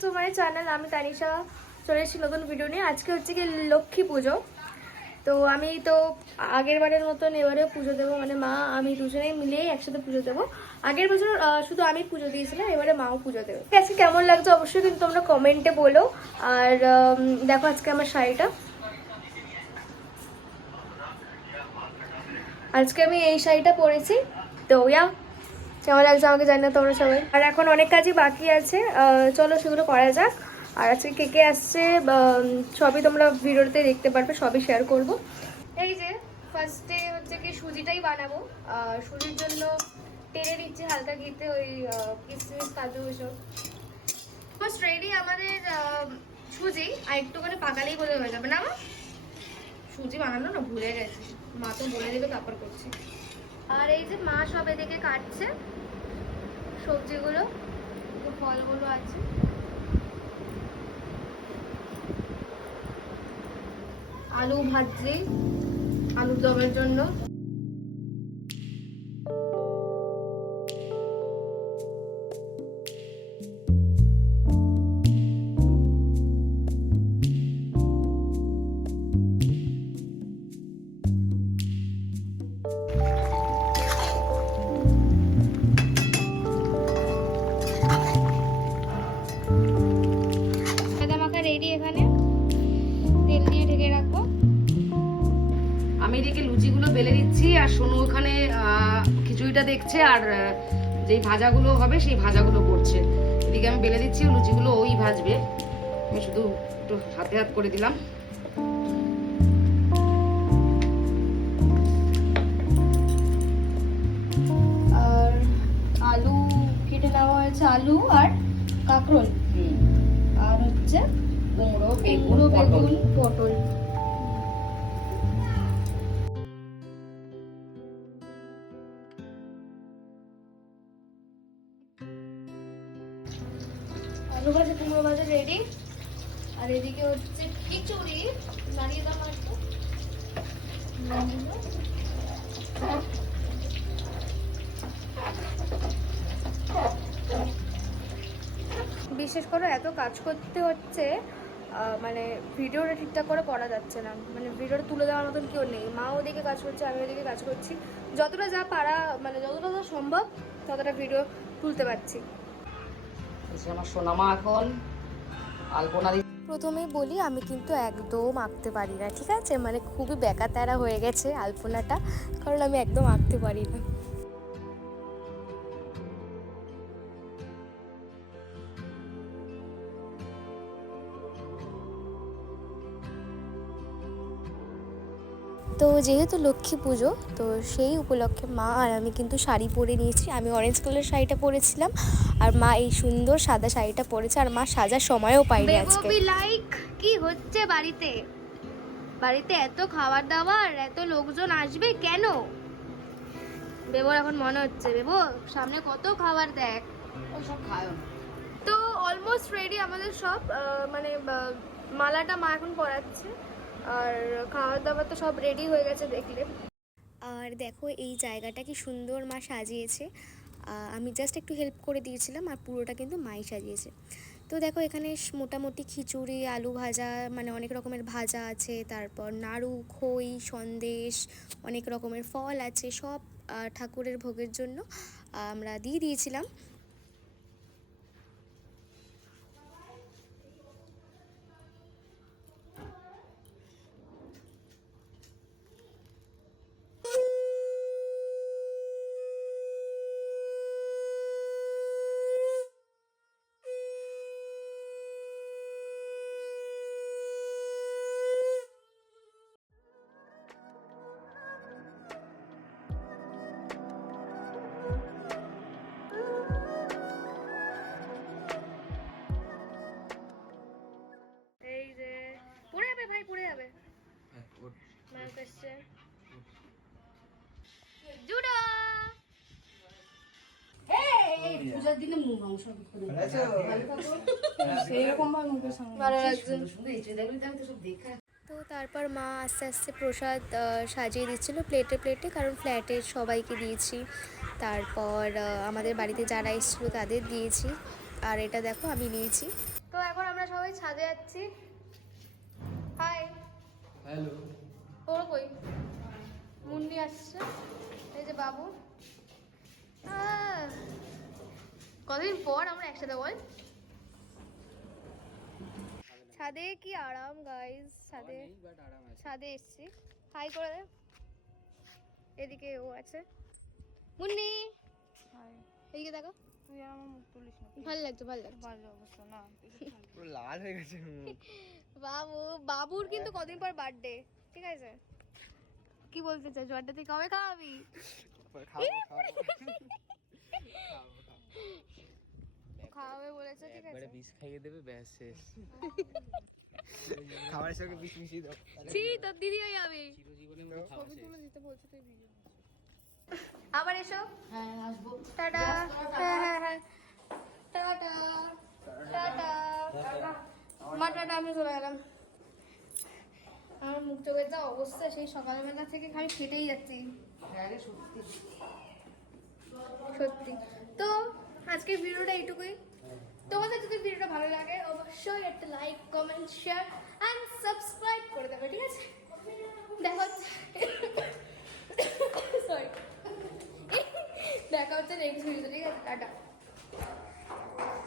To my channel. আমি তানিশা চলে এসেছি নতুন ভিডিও নিয়ে। আজকে হচ্ছে কি লক্ষ্মী পুজো। তো আমি তো আগের বারের মতন এবারেও পুজো দেবো, মানে মা আমি দুজনেই মিলেই একসাথে পুজো দেবো। আগের বছর শুধু আমি পুজো দিয়েছিলাম, এবারে মাও পুজো দেবে। আজকে কেমন লাগছে অবশ্যই কিন্তু তোমরা কমেন্টে বলো। আর দেখো আজকে আমার শাড়িটা, আজকে আমি এই শাড়িটা পরেছি। তো কেমন লাগছে আমাকে জানি না তোমরা সবাই। আর এখন অনেক কাজই বাকি আছে, চলো সেগুলো করা যাক। আর আজকে কে কে আসছে সবই তোমরা ভিডিওতে দেখতে পারবে, সবই শেয়ার করব। এই যে ফার্স্টে হচ্ছে কি সুজিটাই বানাবো। সুজির জন্য টেনে দিচ্ছি হালকা ঘিতে ওই কিশমিশ কাজু এসব। ফার্স্ট রেডি আমাদের সুজি, আর একটুখানি পাকালেই বোধ হয়ে যাবে না। সুজি বানানো না ভুলে গেছি, মা তো বলে দেবে তারপর করছি। আর এই যে মা সব এদিকে কাটছে সবজিগুলো, ফলগুলো আছে। আলু ভাজছি আলুর দমের জন্য। রেডি, এখানে তেল দিয়ে ঢেকে রাখবো। আমি এদিকে লুচিগুলো বেলে দিচ্ছি আর সোনু ওখানে খিচুড়িটা দেখছে, আর যেই ভাজাগুলো হবে সেই ভাজাগুলো করছে। এদিকে আমি বেলে দিচ্ছি, লুচিগুলো ওই ভাজবে, আমি শুধু একটু হাতে হাত করে দিলাম। আর আলু কেটে নেওয়া হয়েছে, আলু আর কাঁকরোল, আর হচ্ছে কুমড়ো বেগুন পটল। আলু ভাজা কুমড়ো ভাজা রেডি। আর এদিকে হচ্ছে খিচুড়ি, দাঁড়িয়ে দাও একটু। বিশেষ করে এত কাজ করতে হচ্ছে, মানে ভিডিওটা ঠিকঠাক করে করা যাচ্ছে না, মানে ভিডিওটা তুলে দেওয়ার মতন কেউ নেই। মা ওদিকে কাজ করছে, আমি ওদিকে কাজ করছি, যতটা যা পারা মানে যতটা যা সম্ভব ততটা ভিডিও তুলতে পারছি। আমার সোনামা এখন আলপনা। প্রথমেই বলি আমি কিন্তু একদম আঁকতে পারি না, ঠিক আছে? মানে খুবই বেকাতেরা হয়ে গেছে আলপনাটা, কারণ আমি একদম আঁকতে পারি না। তো যেহেতু লক্ষ্মী পুজো, তো সেই উপলক্ষে মা আর আমি কিন্তু শাড়ি পরে নিয়েছি। আমি অরেঞ্জ কালারের শাড়িটা পরেছিলাম, আর মা এই সুন্দর সাদা শাড়িটা পরেছে। আর মা সাজার সময়ও পাইনি আজকে। লাইক কি হচ্ছে বাড়িতে? বাড়িতে এত খাবার দাবার, এত লোকজন আসবে কেন? বেবোর এখন মনে হচ্ছে, বেবো সামনে কত খাবার, দেখ সব খায়। তো অলমোস্ট রেডি আমাদের সব, মানে মালাটা মা এখন পরাচ্ছে, আর খাওয়ার দাওয়ার তো সব রেডি হয়ে গেছে দেখলে। আর দেখো এই জায়গাটা কি সুন্দর মা সাজিয়েছে। আমি জাস্ট একটু হেল্প করে দিয়েছিলাম, আর পুরোটা কিন্তু মাই সাজিয়েছে। তো দেখো এখানে মোটামুটি খিচুড়ি, আলু ভাজা, মানে অনেক রকমের ভাজা আছে, তারপর নাড়ু, খই, সন্দেশ, অনেক রকমের ফল আছে, সব ঠাকুরের ভোগের জন্য আমরা দিয়ে দিয়েছিলাম। পড়ে যাবে। মাছ আসছে জুডো। পূজার দিনে মাংস তো তারপর মা আস্তে আস্তে প্রসাদ সাজিয়ে দিচ্ছিল প্লেটে প্লেটে, কারণ ফ্ল্যাটের সবাইকে দিয়েছি, তারপর আমাদের বাড়িতে যারা এসেছিলো তাদের দিয়েছি। আর এটা দেখো আমি নিয়েছি। তো এখন আমরা সবাই ছাদে যাচ্ছি। হাই। হ্যালো। তোর কই? মুন্নি আসছে, এই যে বাবু। কতদিন পর আমরা একসাথে, বল। ছাদে কি আরাম গাইস, ছাদে এসছি। হাই করে দে। এদিকে ও আছে, মুন্নি। এদিকে দেখো। তুই আর আমার মুখ তুলিস না, ভালো লাগছে, ভালো লাগছে। বাজে অবস্থা না। পুরো লাল হয়ে গেছে মুখ। বাবুর কিন্তু কদিন পর বার্থডে, ঠিক আছে? কি বলতে চাই, বার্থডে তুই কবে খাওয়াবি? খাওয়াবে বলেছে, ঠিক আছে? একবারে বিষ খাইয়ে দেবে, ব্যাস শেষ। খাবারের সঙ্গে বিষ মিশিয়ে দাও। ছি, তোর দিদি হয়ে যাবে। চিরজীবনের মতো খাওয়া শেষ। দিতে বলছো তুই ভিডিও। আবার এসো। হ্যাঁ আসবো। টাটা। হ্যাঁ টাটা টাটা। মা টাটা, আমি চলে গেলাম। আমার মুখ চোখের যা অবস্থা, সেই সকালবেলা থেকে খালি খেটেই যাচ্ছি হ্যাঁ রে, সত্যি। সত্যি। তো আজকের ভিডিওটা এইটুকুই। তোমাদের যদি ভিডিওটা ভালো লাগে অবশ্যই একটা like, comment, share and subscribe করে দেবে, ঠিক আছে? দেখা হচ্ছে সরি দেখা হচ্ছে নেক্সট ভিডিওতে, ঠিক আছে? টাটা।